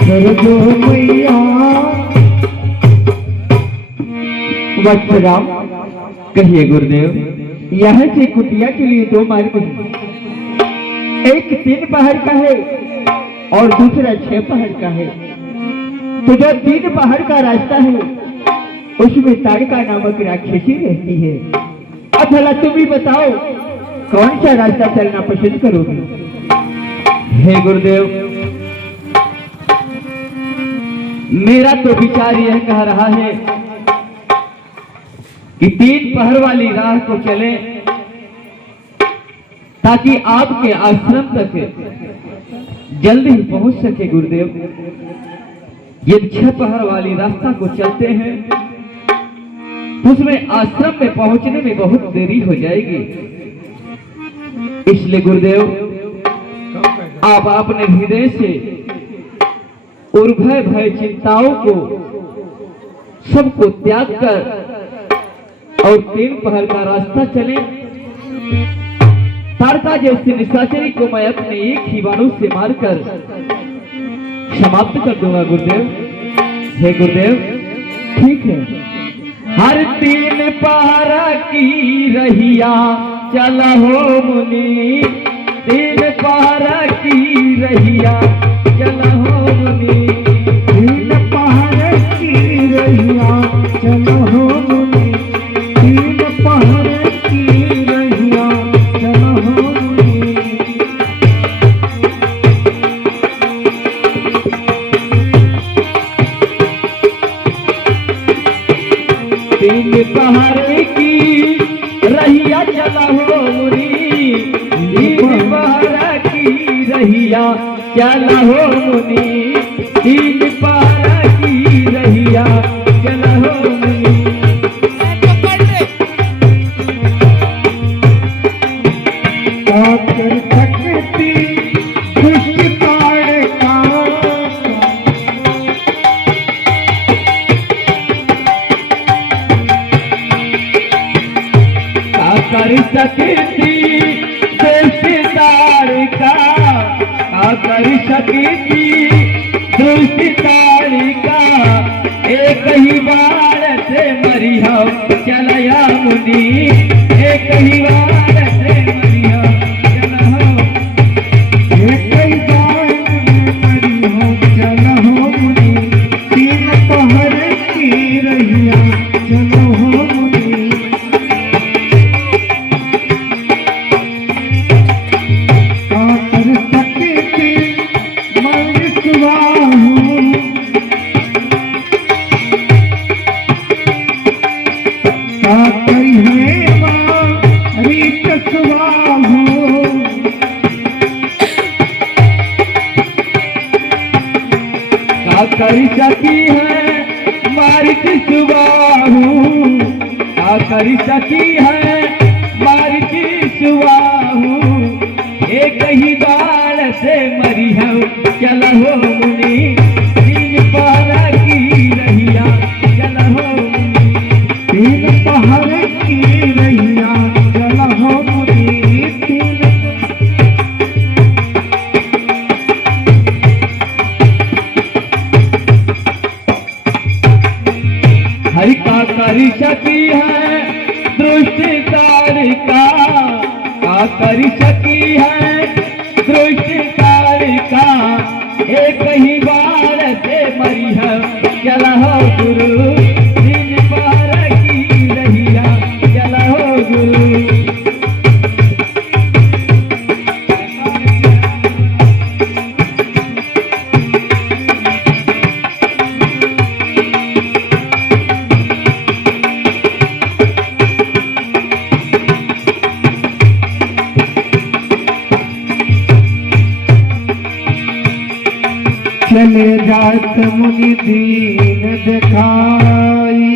सरजू मैया। वत्सराम, कहिए गुरुदेव। यहाँ से कुटिया के लिए 2 मार्ग हैं, एक 3 पहाड़ का है और दूसरा 6 पहाड़ का है। तो जो 3 पहाड़ का रास्ता है उसमें ताड़का नामक राक्षसी रहती है। अब भला तुम भी बताओ कौन सा रास्ता चलना पसंद करोगे? हे गुरुदेव, मेरा तो विचार यह कह रहा है कि 3 पहर वाली राह को चले, ताकि आपके आश्रम तक जल्दी ही पहुंच सके गुरुदेव। यदि 6 पहर वाली रास्ता को चलते हैं तो उसमें आश्रम में पहुंचने में बहुत देरी हो जाएगी। इसलिए गुरुदेव, आप अपने हृदय से उर्भय भय चिंताओं को सबको त्याग कर और 3 पहर का रास्ता चले। ताड़का जैसे निशाचरी को मैं अपने एक ही बाणों से मारकर समाप्त कर दूंगा गुरुदेव। हे गुरुदेव, ठीक है। हर 3 पहर की रहिया चला हो मुनि, 3 पहर की रहिया चला हो मुनि, 3 पहर की रहिया चला हो मुनि, 3 पहर की रहिया चला हो मुनि। 3 पहर की रहिया चला हो मुनि, 3 पहर की रहिया चला हो मुनि, 3 पहर की रहिया चला हो मुनि। कर सकती दुष्ट ताड़का, कर सकती दुष्ट ताड़का, कर सकती दुष्ट ताड़का, एक ही बार से मरिया चलया मुनि, एक ही बार से मरिया चला हो, एक ही बार मरी हो चला हो मुनि, 3 पहर की रहिया चला हो मुनि। कर सकती मैं स्वाहू, करी है मारी स्वाहू, कर सकी है मारित सुबाहू, कर सकी है मारित सुबाहू, एक ही बार से मरी है चला हो मुनि, 3 पहर की रहिया चला हो मुनि, 3 पहर की रहिया चला हो मुनि। 3 हरि का कर सकी है दृष्टि ताड़का, का कर सकी है दृष्टि ताड़का, एक ही बार से मरी है चला हो गुरु दिन पार की रहिया चला हो गुरु। चले जात मुनि दीन दिखाई,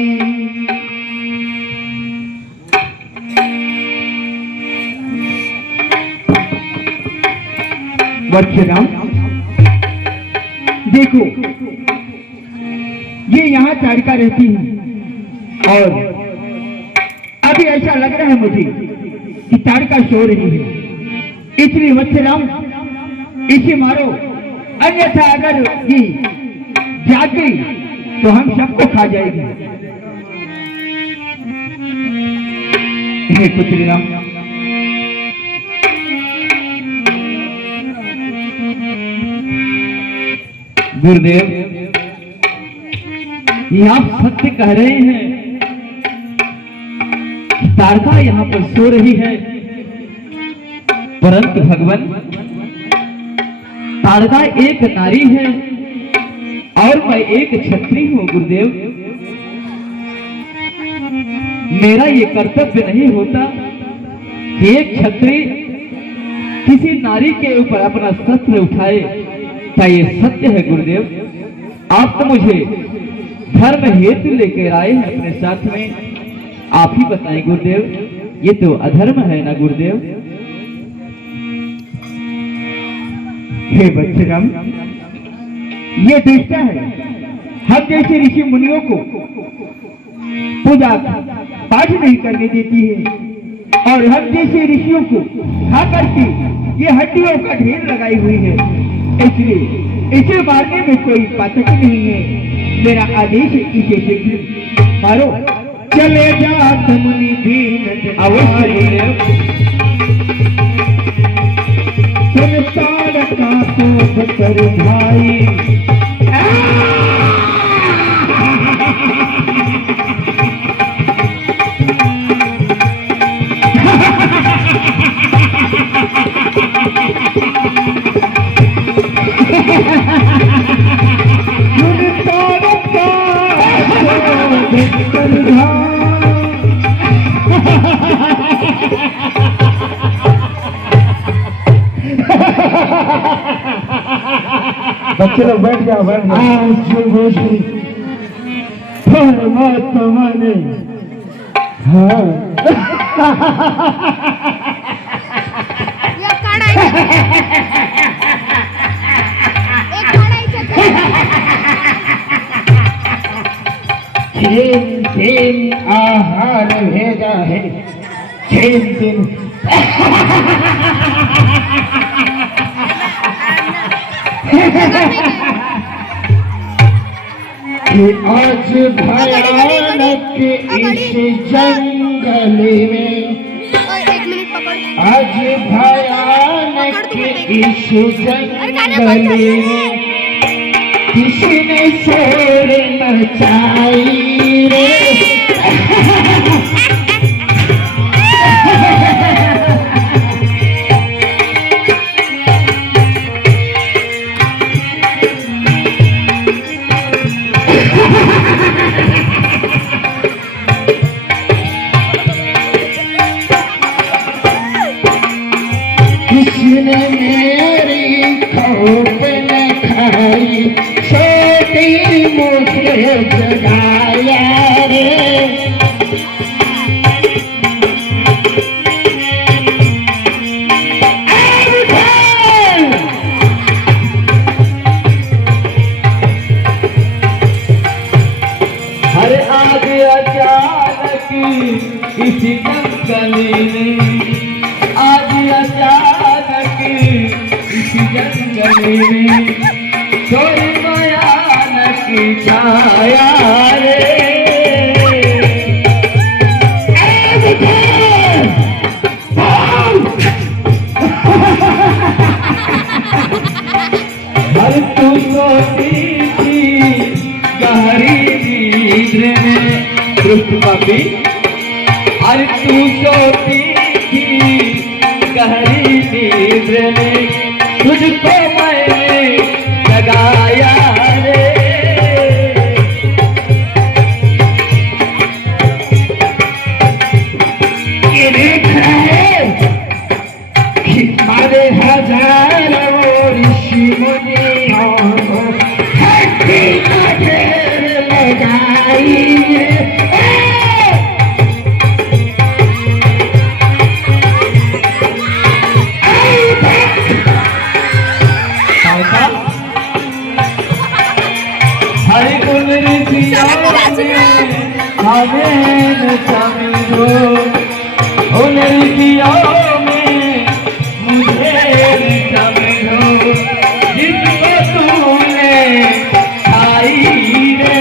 वत्सराम देखो ये यहाँ ताड़का रहती है और अभी ऐसा लग रहा है मुझे कि ताड़का सो रही है, इसलिए वत्सराम इसे मारो, अन्यथा अगर ये जाग गई तो हम सबको खा जाएगी। हे पुत्री राम, गुरुदेव ये आप सत्य कह रहे हैं, ताड़का यहाँ पर सो रही है, परंतु भगवान ताड़का एक नारी है और मैं एक क्षत्रिय हूँ गुरुदेव। मेरा ये कर्तव्य नहीं होता कि एक क्षत्रिय किसी नारी के ऊपर अपना शस्त्र उठाए, क्या ये सत्य है गुरुदेव? आप तो मुझे धर्म हेतु लेकर आए हैं अपने साथ में, आप ही बताएं गुरुदेव, ये तो अधर्म है ना गुरुदेव? हे बच्चराम, ये दृष्टा है, हम जैसे ऋषि मुनियों को पूजा पाठ नहीं करने देती है और हम जैसे ऋषियों को खा करके ये हड्डियों का ढेर लगाई हुई है, इसलिए इसे मारने में कोई पातक नहीं है। मेरा आदेश है इसे शीघ्र मारो। चले जात मुनि दीन अवश्य ताड़का को कर भाई, बच्चे लोग बैठ जाओ, बैठ जाओ। परमात्मा ने तीन दिन आहार भेजा है, 3 दिन आज भयानक इस जंगल में, आज भयानक इस जंगल में किसने शोर मचाई रे। किसने मेरी खोप न खाई, छोटी मुझे जगाया रे। हर आज अचानक किसी जंगल में, आज अचानक किसी जंगल में कोई भयानक छाया रे। हर तू सोती थी गहरी नींद में दुष्ट पापी अरे तू सोती थी गहरी नींद में तुझको मैंने जगाया रे ये देख रहे हमारे हजारों ऋषि मुनियों को हड्डी का ढेर लगाइए हरि गुण ऋषियों में हमें न समझो उन ऋषियों में मुझे न समझो जिसको तूने खाई रे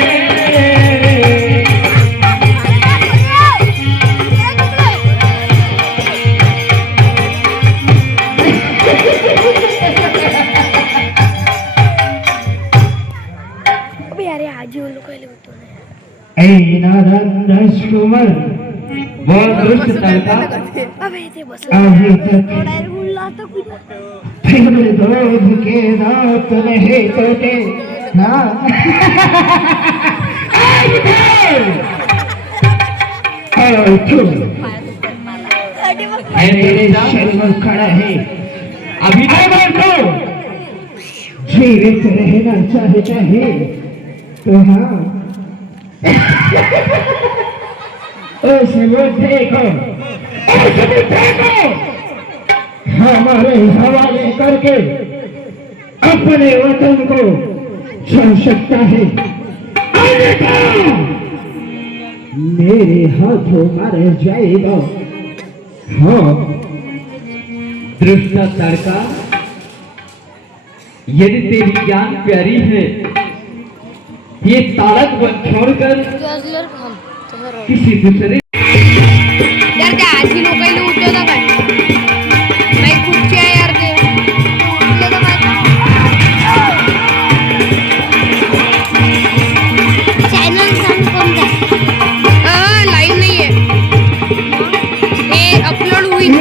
अबे यार आज वो लोग पहले होते हैं ऐ नारंग कुमार वो दुष्ट लड़का अबे ये बस अभी तक थोड़ा उल्ला तो कुछ फिर दूध के रात रहे तोते हाँ और तू मेरे शरीर खड़ा है अभी तो जीवित रहना चाहे तो हाँ उस बुद्धि को हमारे हवाले करके अपने वतन को छोड़ सकता है अन्यथा मेरे हाथों मारे जाएगा हाँ दृष्ट लड़का यदि तेरी ज्ञान प्यारी है ये तारक वन छोड़कर किसी दूसरे यार त्या आजी लोकांना उठवता काय नाही खूपचे आहे यार ते उठवता काय चॅनल सांग कोणता लाईव्ह नाहीये हे अपलोड होईल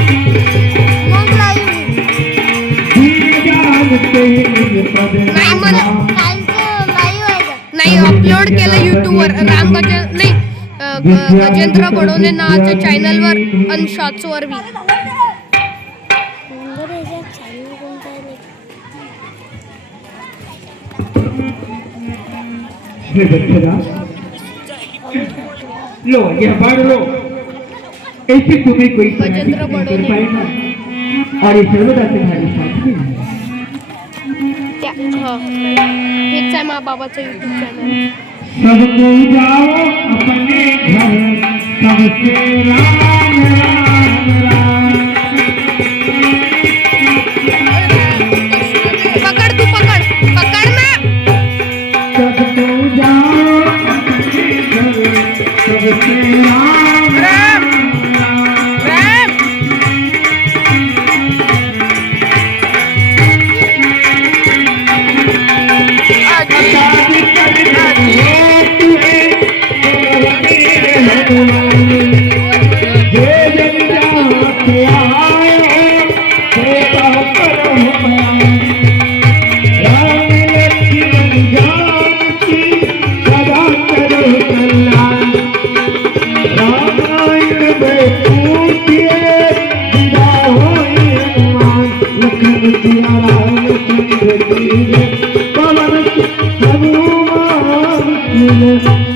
मग लाईव्ह नाही मला नाही अपलोड केलं युट्यूबवर रामगजन नाही गजेंद्र बडोने नावाच्या चॅनलवर आणि शॉर्ट्सवर बी लो यह पढ़ लो ऐसे तुम्हें कोई गजेंद्र बडोने और ये सर्वदा तुम्हारी साथ में है। हेच आहे मा बाबाचं युट्यूब चॅनल सबको जाओ अपने घर सबसे राम राम राम पकड तू पकड ना सबको जाओ अपने घर सबसे राम राम राम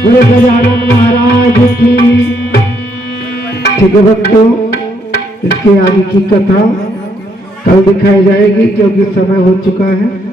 गजानन महाराज की ठीक है भक्तों, इसके आगे की कथा कल दिखाई जाएगी क्योंकि समय हो चुका है।